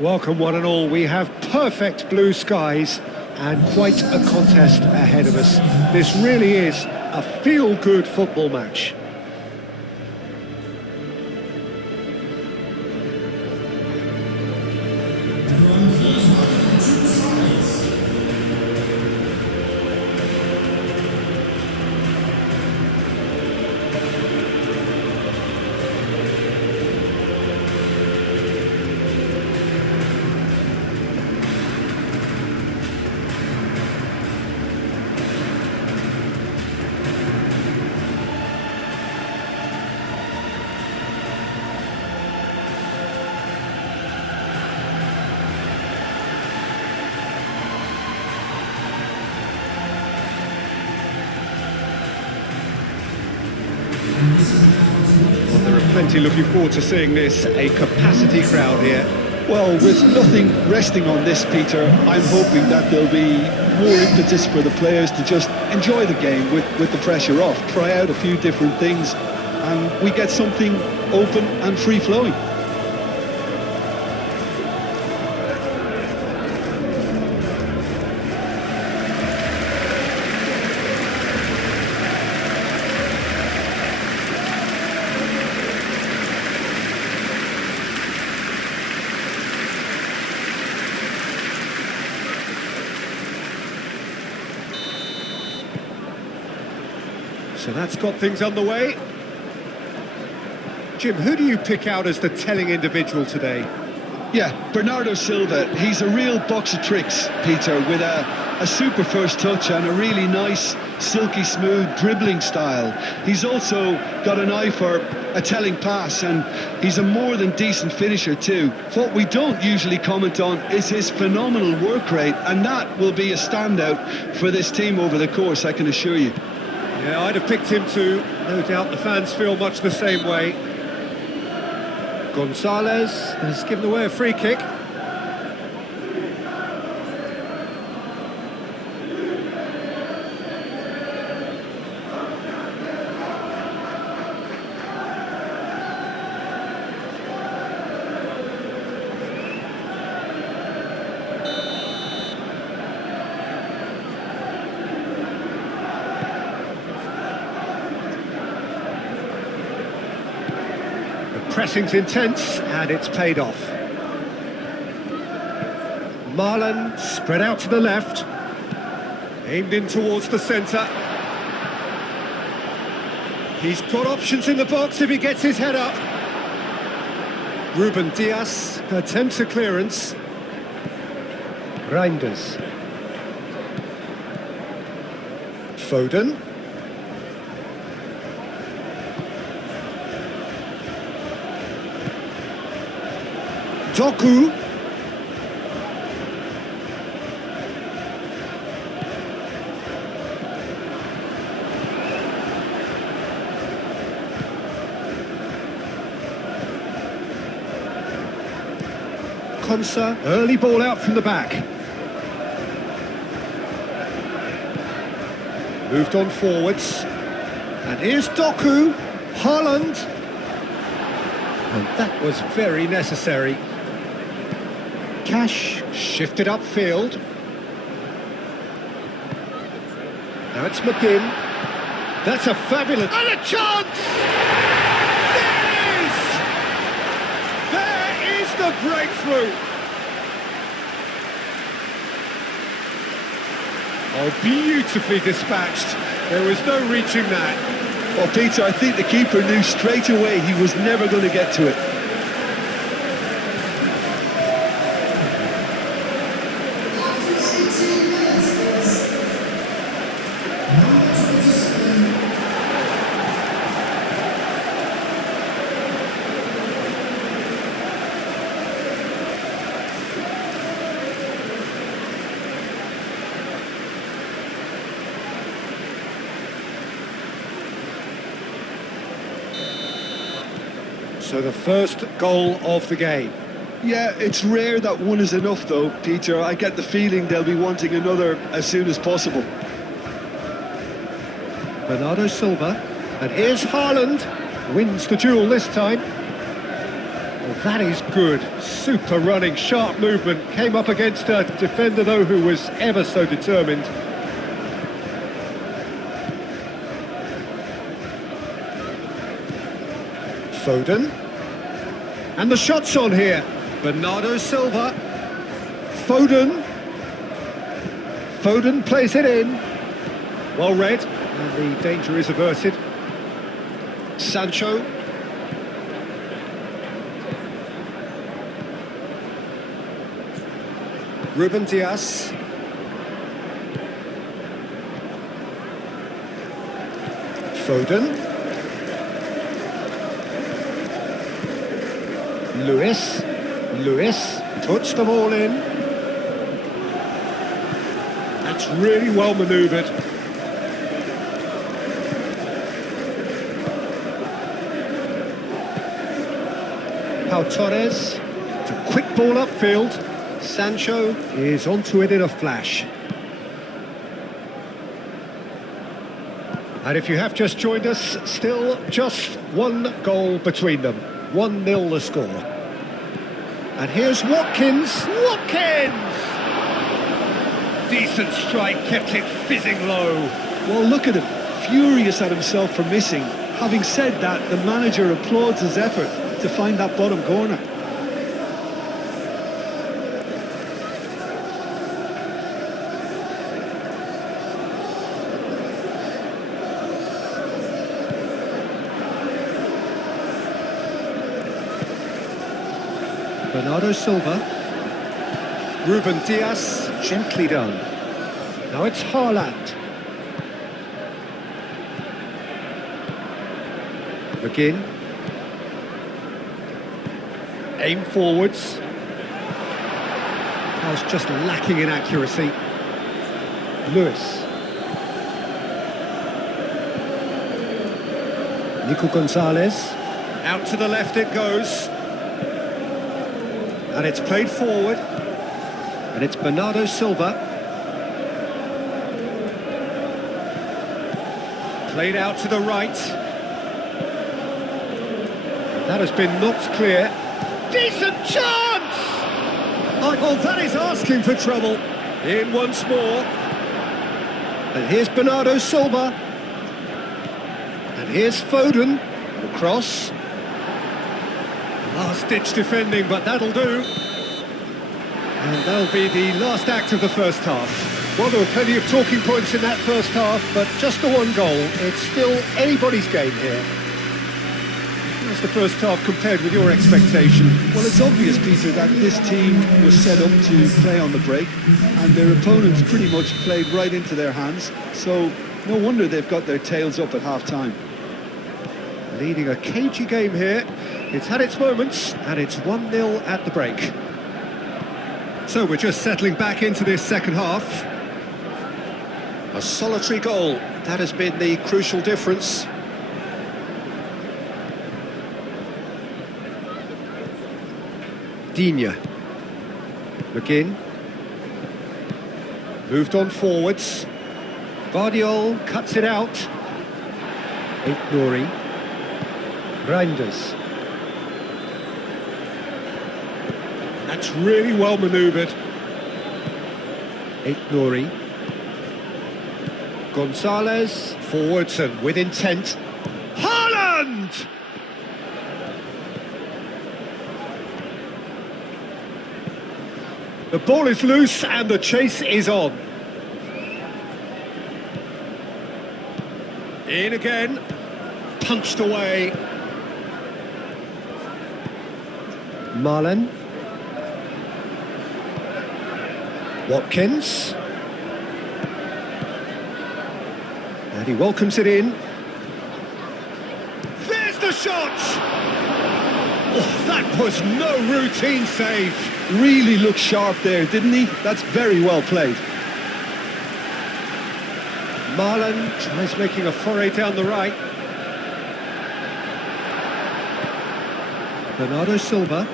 Welcome one and all. We have perfect blue skies and quite a contest ahead of us. This really is a feel-good football match. Well, there are plenty looking forward to seeing this, a capacity crowd here. Well, with nothing resting on this, Peter, I'm hoping that there'll be more impetus for the players to just enjoy the game with the pressure off, try out a few different things, and we get something open and free-flowing. So that's got things underway. Jim, who do you pick out as the telling individual today? Yeah, Bernardo Silva, he's a real box of tricks, Peter, with a super first touch and a really nice, silky smooth dribbling style. He's also got an eye for a telling pass, and he's a more than decent finisher too. What we don't usually comment on is his phenomenal work rate, and that will be a standout for this team over the course, I can assure you. Yeah, I'd have picked him too. No doubt the fans feel much the same way. Gonzalez has given away a free kick. Pressing's intense, and it's paid off. Marlon spread out to the left, aimed in towards the centre. He's got options in the box if he gets his head up. Ruben Diaz attempts a clearance. Reinders. Foden. Doku. Konsa, early ball out from the back. Moved on forwards. And here's Doku. Haaland. And that was very necessary. Cash shifted upfield. Now it's McGinn. That's a fabulous... And a chance! There it is! There is the breakthrough! Oh, beautifully dispatched. There was no reaching that. Well, Peter, I think the keeper knew straight away he was never going to get to it. So the first goal of the game. Yeah, it's rare that one is enough though, Peter. I get the feeling they'll be wanting another as soon as possible. Bernardo Silva, and here's Haaland, wins the duel this time. Well, That is good. Super running, sharp movement. Came up against a defender, though, who was ever so determined. Foden. And the shot's on here. Bernardo Silva. Foden. Foden plays it in. Well read. And the danger is averted. Sancho. Ruben Dias. Foden. Lewis puts them all in. That's really well manoeuvred. Pau Torres. It's a quick ball upfield. Sancho is onto it in a flash. And if you have just joined us, still just one goal between them. 1-0 the score. And here's Watkins. Decent strike, kept it fizzing low. Well, look at him, furious at himself for missing. Having said that, the manager applauds his effort to find that bottom corner. Bernardo Silva. Ruben Dias, gently done. Now it's Haaland. McGinn. Aim forwards. Pass just lacking in accuracy. Lewis. Nico Gonzalez. Out to the left it goes. And it's played forward. And it's Bernardo Silva. Played out to the right. That has been knocked clear. Decent chance! Michael, that is asking for trouble. In once more. And here's Bernardo Silva. And here's Foden. Across. Last-ditch defending, but that'll do. And that'll be the last act of the first half. Well, there were plenty of talking points in that first half, but just the one goal. It's still anybody's game here. How's the first half compared with your expectation? Well, it's obvious, Peter, that this team was set up to play on the break, and their opponents pretty much played right into their hands, so no wonder they've got their tails up at half-time. Leading a cagey game here. It's had its moments, and it's 1-0 at the break. So we're just settling back into this second half. A solitary goal, that has been the crucial difference. Digne. McGinn. Moved on forwards. Guardiol cuts it out. Nouri. Reinders. That's really well manoeuvred. Nouri. Gonzalez. Forwards and with intent. Haaland! The ball is loose and the chase is on. In again. Punched away. Marlon. Watkins. And he welcomes it in. There's the shot! Oh, that was no routine save. Really looked sharp there, didn't he? That's very well played. Marlon tries making a foray down the right. Bernardo Silva.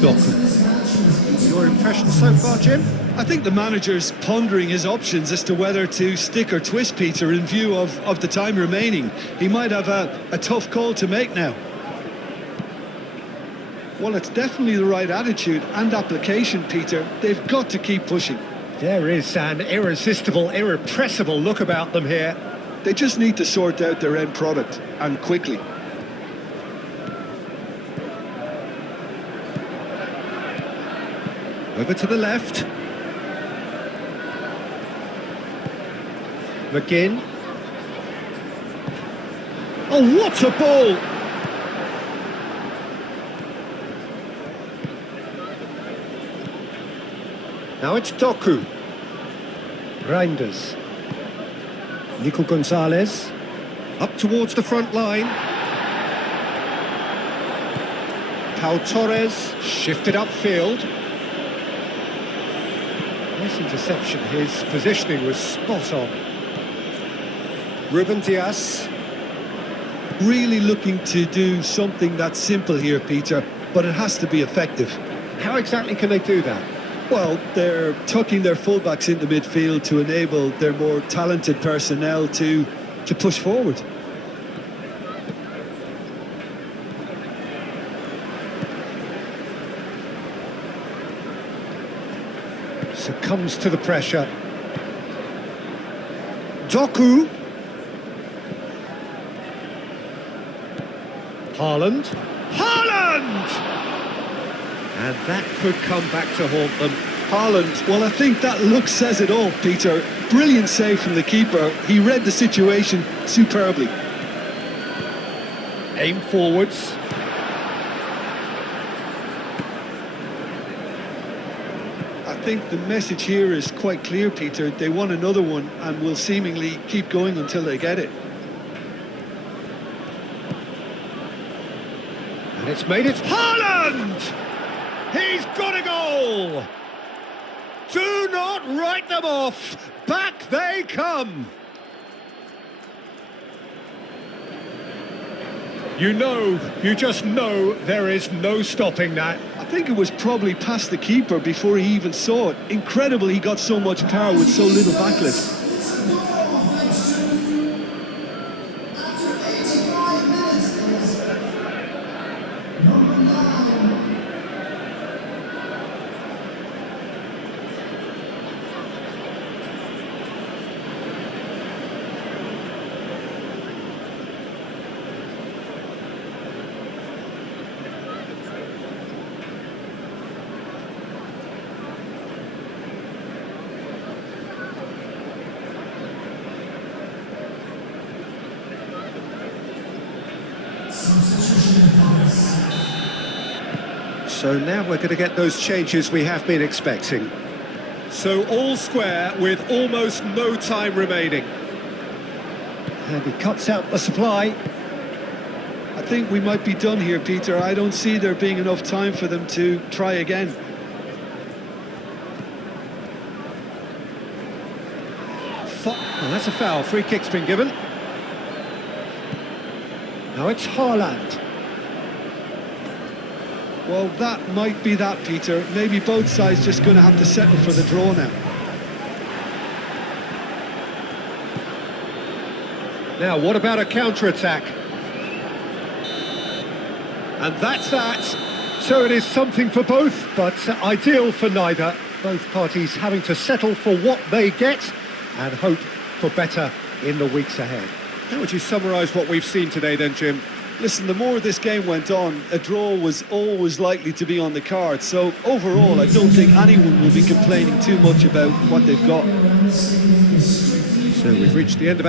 Doku. Your impression so far, Jim? I think the manager's pondering his options as to whether to stick or twist Peter in view of the time remaining. He might have a tough call to make now. Well, it's definitely the right attitude and application, Peter. They've got to keep pushing. There is an irresistible, irrepressible look about them here. They just need to sort out their end product, and quickly. Over to the left. McGinn. Oh, what a ball! Now it's Doku. Reinders. Nico Gonzalez. Up towards the front line. Pau Torres. Shifted upfield. Nice interception. His positioning was spot on. Ruben Dias. Really looking to do something that's simple here, Peter, but it has to be effective. How exactly can they do that? Well, they're tucking their fullbacks into midfield to enable their more talented personnel to push forward. Succumbs to the pressure. Doku. Haaland. And that could come back to haunt them. Haaland, well, I think that look says it all, Peter. Brilliant save from the keeper. He read the situation superbly. Aim forwards. I think the message here is quite clear, Peter. They want another one and will seemingly keep going until they get it. And it's made it Haaland! He's got a goal! Do not write them off! Back they come! You just know there is no stopping that. I think it was probably past the keeper before he even saw it. Incredible he got so much power with so little backlift. So now we're going to get those changes we have been expecting. So all square with almost no time remaining. And he cuts out the supply. I think we might be done here, Peter. I don't see there being enough time for them to try again. Well, that's a foul. Free kick's been given. Now it's Haaland. Well, that might be that, Peter. Maybe both sides just going to have to settle for the draw now. Now, what about a counter-attack? And that's that. So it is something for both, but ideal for neither. Both parties having to settle for what they get and hope for better in the weeks ahead. How would you summarise what we've seen today then, Jim? Listen, the more this game went on, a draw was always likely to be on the card. So overall, I don't think anyone will be complaining too much about what they've got. So we've reached the end of our